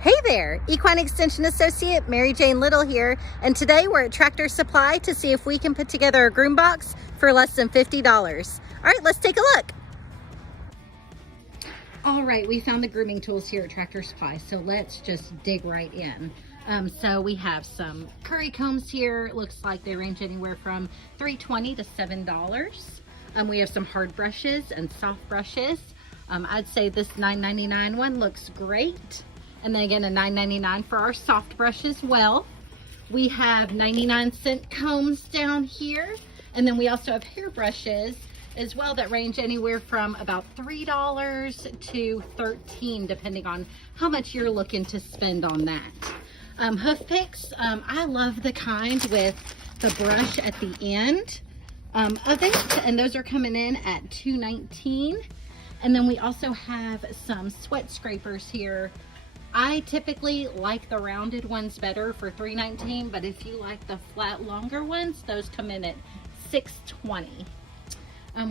Hey there, Equine Extension Associate Mary Jane Little here, and today we're at Tractor Supply to see if we can put together a groom box for less than $50. All right, let's take a look. All right, we found the grooming tools here at Tractor Supply, so let's just dig right in. So we have some curry combs here. It looks like they range anywhere from $3.20 to $7. We have some hard brushes and soft brushes. I'd say this $9.99 one looks great. And then again, a $9.99 for our soft brush as well. We have 99-cent combs down here. And then we also have hair brushes as well that range anywhere from about $3 to $13, depending on how much you're looking to spend on that. Hoof picks, I love the kind with the brush at the end of it. And those are coming in at $2.19. And then we also have some sweat scrapers here. I typically like the rounded ones better for $3.19, but if you like the flat longer ones, those come in at $6.20.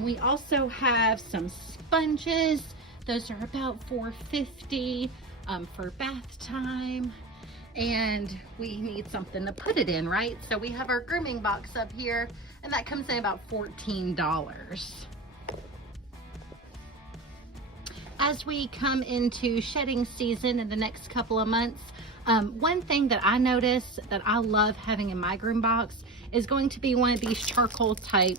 We also have some sponges. Those are about $4.50 for bath time. And we need something to put it in, right? So we have our grooming box up here, and that comes in about $14. As we come into shedding season in the next couple of months, one thing that I notice that I love having in my groom box is going to be one of these charcoal type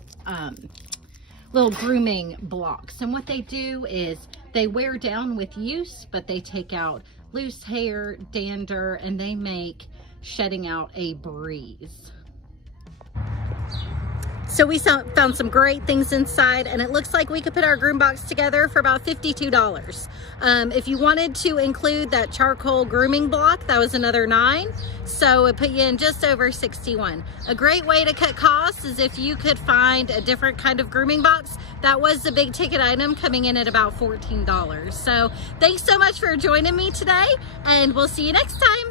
little grooming blocks. And what they do is they wear down with use, but they take out loose hair, dander, and they make shedding out a breeze. So we found some great things inside, and it looks like we could put our groom box together for about $52. If you wanted to include that charcoal grooming block, that was another $9. So it put you in just over $61. A great way to cut costs is if you could find a different kind of grooming box. That was the big ticket item, coming in at about $14. So thanks so much for joining me today, and we'll see you next time.